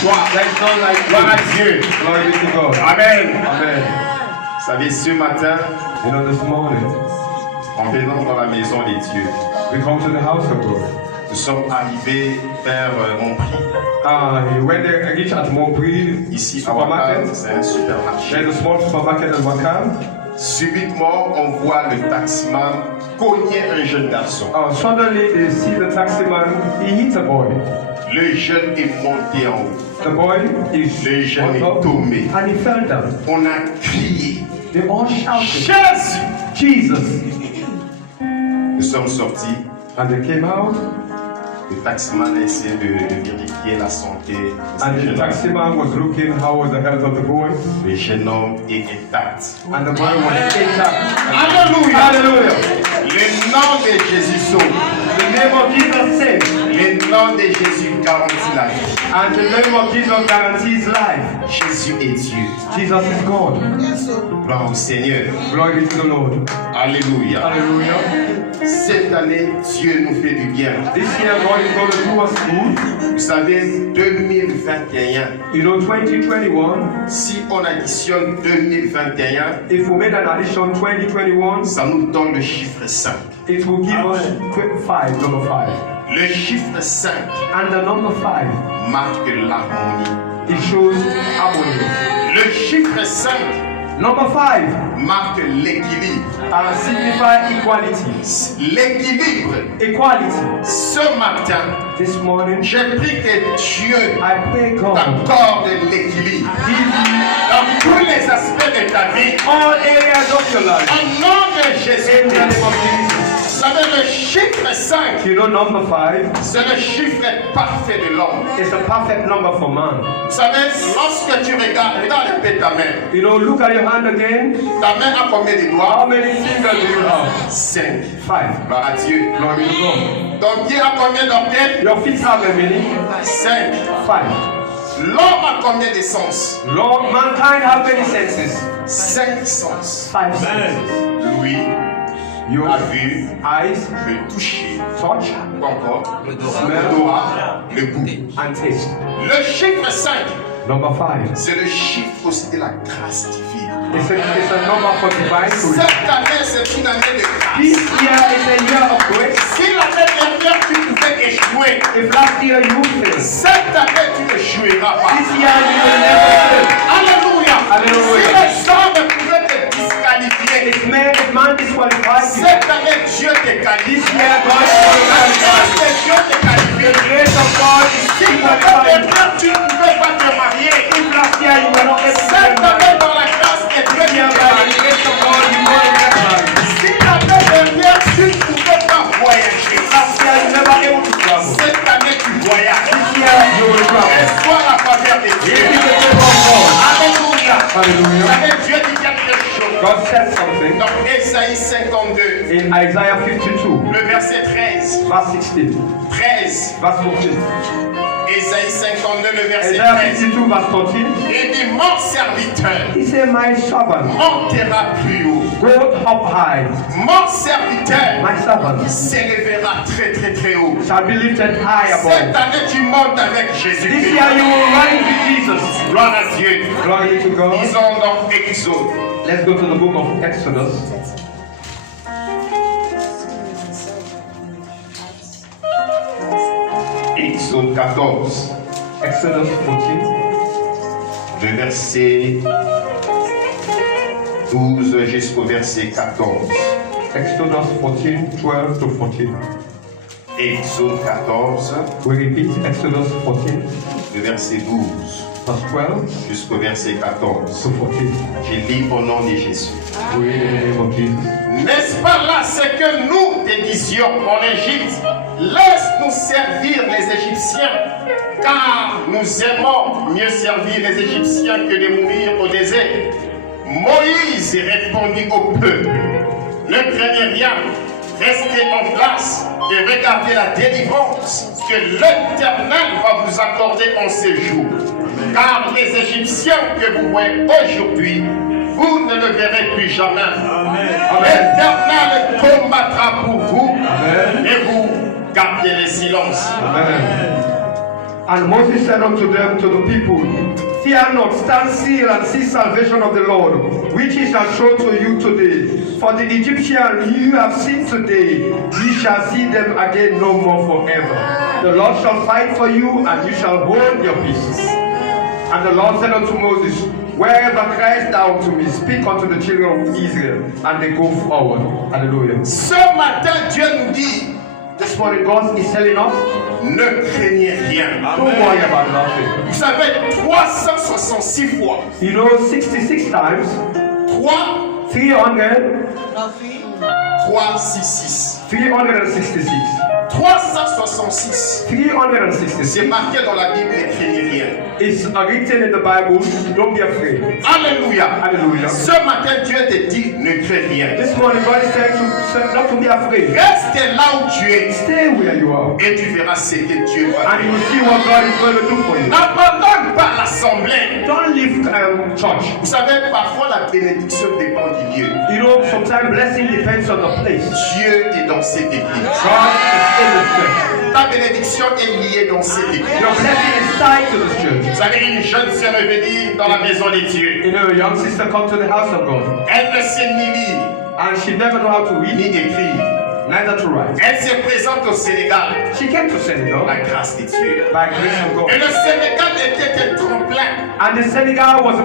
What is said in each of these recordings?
toi. There's none like Gloire à you. Dieu. Glory to God. Amen. Amen. Vous savez, ce matin, You know, this morning, en venant dans la maison des dieux, we come to the house of God. nous sommes arrivés vers Montprix. When they reach at Montprix Ici, à Wakam, supermarket, c'est un supermarché. there's a small supermarket in Wakam. Subitement, on voit le taximan cogner un jeune garçon. Suddenly, they see the taximan. He hits a boy. Le jeune est monté en haut. The boy is Le jeune est on top, tombé. and he fell down. On a crié. They all shouted, Jésus! Jesus! Nous sommes sortis. And they came out, Le taximan a essayé de vérifier la santé de ce and the jeune homme. taximan was looking how was the health of the boy, Le jeune homme est intact. and the boy was intact. Alléluia! Hallelujah! Le nom de Jésus sauve. The name of Jesus saves, Le nom de Jésus garantit la vie. and the name of Jesus guarantees life. Jésus est Dieu. Jesus is God. Gloire au Seigneur. Glory to the Lord. Alléluia. Hallelujah. Cette année, Dieu nous fait du bien. This year, God is going to do us good. Vous savez, 2021, You know, 2021, si on additionne 2021, if we made an addition 2021, ça nous donne le chiffre 5. it will give us number 5. Le chiffre 5 And the number 5, marque l'harmonie. it shows harmony. Le chiffre 5 Number 5 marque l'équilibre. signify equality. L'équilibre. Equality. Ce matin, This morning, j'ai pris que Dieu I pray God t'accorde l'équilibre give you dans tous les aspects de ta vie. all areas of your life. Au nom de In the Jésus. name of Jesus. Vous savez, le chiffre 5, You know, number 5 c'est le chiffre parfait de l'homme. is a perfect number for man. Vous savez, lorsque tu regarde un peu ta main. You know, look at your hand again. Ta main a combien de How doigts? many fingers do you have? 5. 5. Gloire à Dieu. Glory to God. Ton pied a combien d'orteils? Your feet have a many? 5. 5. L'homme a combien de sens? Lord, mankind have many senses. 5 sens. 5 senses. L'ouïe, Your la vue, eyes, le toucher, touch, quoi encore? smell, L'odorat, le goût. and taste. Le chiffre 5, Number 5. c'est le chiffre aussi de la grâce divine. It's a number for divine grace. Cette année, c'est une année de This grâce. year is a year of grace. Si l'année dernière, tu pouvais échouer, If last year you failed, cette année, tu n'échoueras pas. this year you will never fail. Alléluia. Alléluia. Si les hommes pouvaient te disqualifier, If man disqualifies you, cette année, Dieu te qualifie. this year God La qualifies grâce you. de Dieu te qualifie. The grace of God is Si l'année qualified. dernière, tu ne pouvais pas te marier, If last year you were not able to cette get married, année, dans la grâce de Dieu, this tu year te by the maries. grace of God you will get married. Si l'année dernière, tu ne pouvais pas voyager, Last year you never able to travel. cette année, tu voyages. This year you will travel. Reçois la faveur de This Dieu. is the favor of God. Alléluia. Vous Hallelujah. savez, Dieu dit quelque chose. God said something Dans Ésaïe 52, in Isaiah 52, le verset 13. verse 16, 13. verse 14. Ésaïe 52, le verset Isaiah 13. 52, verse 14. Il dit, mon serviteur He said, my servant, montera plus haut. go up high. Mon serviteur My servant s'élèvera très très très haut. shall be lifted high Cette above. année, tu montes avec This Jésus-Christ. year you will rise with Jesus. Gloire à Dieu. Glory to God. Lisons dans Exode. Let's go to the book of Exodus. Exode 14. Exodus 14, Le verset 12 jusqu'au verset 14. Exodus 14, 12 to 14. Exode 14, We repeat Exodus 14, le verset 12 verse 12 jusqu'au verset 14. to 14. Je lis au nom de Jésus. We read in the name of Jesus. N'est-ce pas là ce que nous te disions en Égypte? Laisse-nous servir les Égyptiens, car nous aimons mieux servir les Égyptiens que de mourir au désert. Moïse répondit au peuple, ne craignez rien, restez en place et regardez la délivrance que l'Éternel va vous accorder en ce jour. Car les Égyptiens que vous voyez aujourd'hui, vous ne le verrez plus jamais. L'Éternel combattra pour vous. Amen. Et vous gardez le silence. Amen. And Moses said unto them, to the people, fear not, stand still and see salvation of the Lord, which he shall show to you today. For the Egyptians you have seen today, ye shall see them again no more forever. The Lord shall fight for you, and you shall hold your peace. And the Lord said unto Moses, wherever criest thou unto me, speak unto the children of Israel, and they go forward. Hallelujah. Ce matin, Dieu nous dit, This morning God is telling us, ne craignez rien. don't worry about nothing. Vous savez, 366 fois, You know, 66 times, 300, 366. 366. 366. 366. C'est marqué dans la Bible, ne craignez rien. It's written in the Bible, don't be afraid. Alléluia. Hallelujah. Ce matin, Dieu te dit, ne crains rien. This morning God is telling you not to be afraid. Reste là où tu es Stay where you are, et tu verras ce que Dieu va and you will faire. see what God is going to do for you. N'abandonne pas l'assemblée. Don't leave church. Vous savez, parfois la bénédiction dépend du lieu. You know, sometimes blessing depends on the place. Dieu est dans cette église. God is in the church. Ta bénédiction est liée dans cette église. Your blessing is tied to the church. Vous savez, une jeune sœur est venue dans la maison de Dieu. You know, a young sister come to the house of God, Elle ne sait ni lire, and she never know how to read, ni écrire. neither to write. Elle se présente au Sénégal. She came to Senegal La grâce de Dieu. by grace of God. Et le Sénégal était un tremplin. And the Senegal was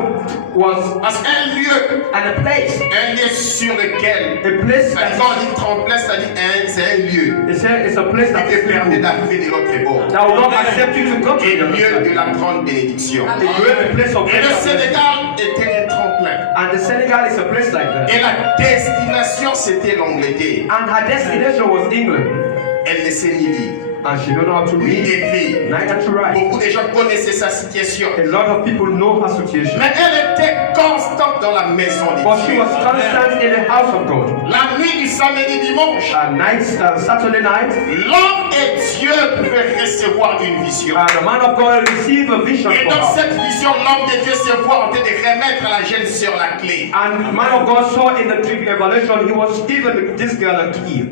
Parce qu'un lieu, a place. un lieu sur lequel, A place quand on dit tremplin, c'est-à-dire c'est un lieu it's a place that qui te permet d'arriver de l'autre bord. that will not accept you to come to Et the other lieu side. de la grande bénédiction. It will be a place of Et le blessing. Sénégal était un tremplin. And the Senegal is a place like that. Et la destination, c'était l'Angleterre. And her destination was England. Elle ne sait ni lire, And she don't know how to ni read, écrire. neither to write. Beaucoup de gens connaissaient sa situation. A lot of people know her situation. Mais elle était constante dans la maison de But she Dieu. was constant in the house of God. La nuit du samedi dimanche, Saturday night, l'homme et Dieu pouvaient recevoir une vision. the man of God received a vision Et from dans her. cette vision, l'homme de Dieu se voit en train de remettre à la jeune sœur la clé. And the man of God saw in the dream revelation, he was giving this girl a key.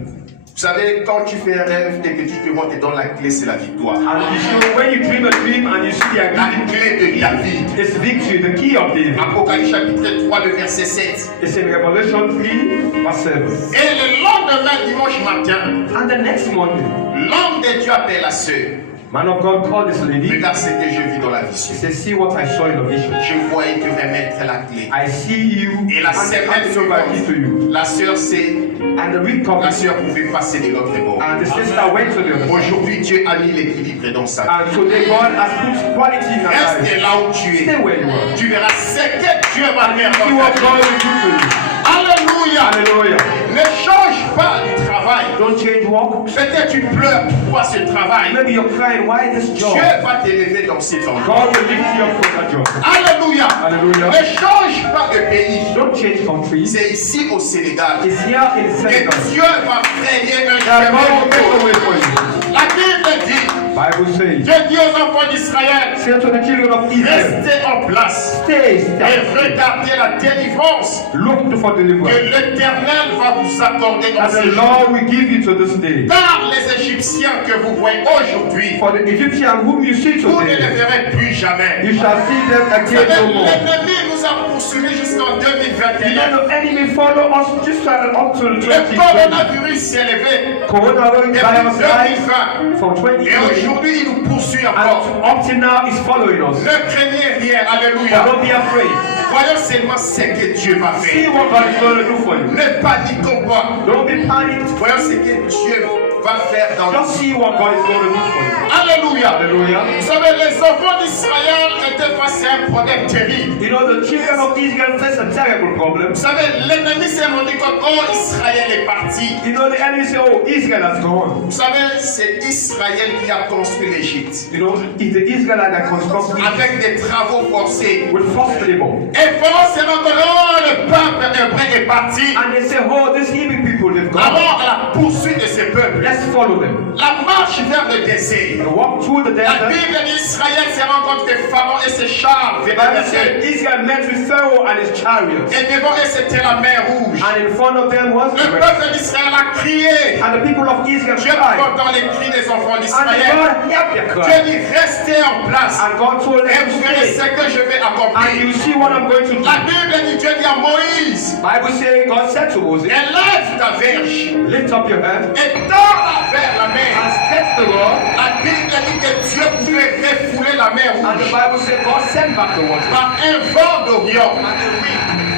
Vous savez, quand tu fais un rêve et que tu te vois, te donne la clé, c'est la victoire. And you see, when you dream a dream and you see the La agreement, clé de David. it's victory, the key of David. Apocalypse chapitre 3, le verset 7. It's in Revelation 3, verse 7. Et le lendemain, dimanche matin, And the next morning, l'homme de Dieu appelle la sœur. man of God called this lady. Regarde ce que je vis dans la He vision. said, see what I saw in the vision. Je vois et te remettre la clé. I see you Et la and semaine hand over key to you. suivante, la sœur sait, And the week la comes, sœur pouvait passer de l'autre bord. and the sister went to the other side. Aujourd'hui, Dieu a mis l'équilibre dans sa vie. And today God has put quality in her Reste life. là où tu Stay es. where you are. Tu verras ce que Dieu va faire See dans what ta God vie. will do to you. Alléluia. Hallelujah. Ne change pas du travail. Don't change walk. Peut-être tu pleures pourquoi ce travail. Maybe you're crying, why this job? Dieu va t'élever dans cet endroit. God will lift you up from that job. Alléluia. Hallelujah. Ne change pas de pays. Don't change countries. C'est ici au Sénégal. It's here in Et Senegal. Dieu va frayer un That God chemin will make a pour way toi. for you. La Bible dit, Bible says, Dieu dit aux enfants d'Israël, say to the children of Israel, restez en place stay et still. regardez la délivrance Look for que deliverance. l'Éternel va vous accorder en And ce the jour. Lord will give you to this day. Car les Égyptiens que vous voyez aujourd'hui, For the Egyptian whom you see vous ne les today, verrez plus jamais. you shall see them Vous again savez, no more. l'ennemi nous a poursuivis jusqu'en You 2021. know, the enemy follow us just up to Le 2020. coronavirus s'est élevé Coronavirus depuis died 2020. from Et 2020. aujourd'hui, il nous poursuit encore. And up till now is following us. Ne craignez rien. But Alléluia. don't be afraid. Voyons seulement ce que Dieu va See faire. what God is going to do for you. Ne paniquons pas. Don't be panicked. Voyons ce que Dieu va faire dans Just see what God is going to do for you. Alléluia. Hallelujah. Vous savez, les enfants d'Israël étaient face à un problème terrible. You know, the children of Israel face a terrible problem. Vous savez, l'ennemi s'est rendu compte, oh, Israël est parti. You know, the enemy say, oh, Israel has gone. Vous savez, c'est Israël qui a construit l'Égypte You know, it's the Israelite that construct Egypt avec des travaux forcés. with forced labor. Et Pharaon s'est rendu compte, oh, le peuple hébreu est parti. And they say, oh, these Hebrew people with God. Allons à la poursuite de ces peuples. Let's follow them. La marche vers le désert. Walk through the La desert. Bible d'Israël se rend compte que Pharaon et ses chars The venaient Bible vers said eux. Israel met with Pharaoh and his chariots. Et devant eux, c'était la mer rouge. And in front of them was the Le Red. peuple d'Israël a crié. And the people of Israel Dieu cried. entend les cris des enfants And d'Israël. God helped their Dieu cry. dit restez en place. And God told Et them vous to verrez stay. ce que je vais And accomplir. you see what I'm going to do. La Bible dit, Dieu dit à Moïse, Bible says God said to Moses, élève ta verge lift up your hand et tends vers la mer. and step the Lord. La Bible dit que Dieu pouvait refouler la mer And the rouge Bible said God sent back the water. par un vent d'Orient.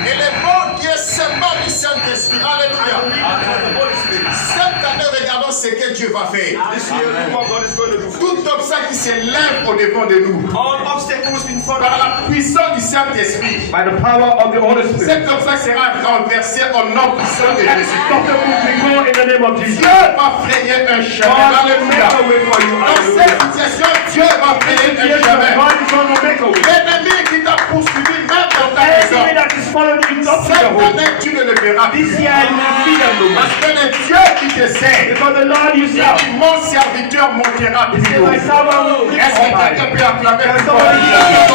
Et le vent qui est seulement du Saint-Esprit. Alléluia. Cette année, regardons ce que Dieu va faire. This year, look what God is going to do. Tout obstacle qui s'élève au devant de nous, All obstacles in front par of la puissance du Saint-Esprit, by the power of the Holy Spirit. cet obstacle sera renversé au nom puissant de Jésus. Stop the move, we go in the name of Jesus. Dieu va frayer un chemin. God will make Alléluia. a way for you. Dans cette Hallelujah. situation, Dieu va frayer un Yes, chemin. God is going to make a way. L'ennemi qui t'a poursuivi, même dans ta maison, Everything that is following you, not to the cette home. année, tu ne le verras This plus. year, you will see them no more. Parce que le Dieu qui te sert, Because the Lord you serve, mon serviteur montera plus is haut. my servant will lift Est-ce que up high. quelqu'un peut acclamer Can plus somebody fort?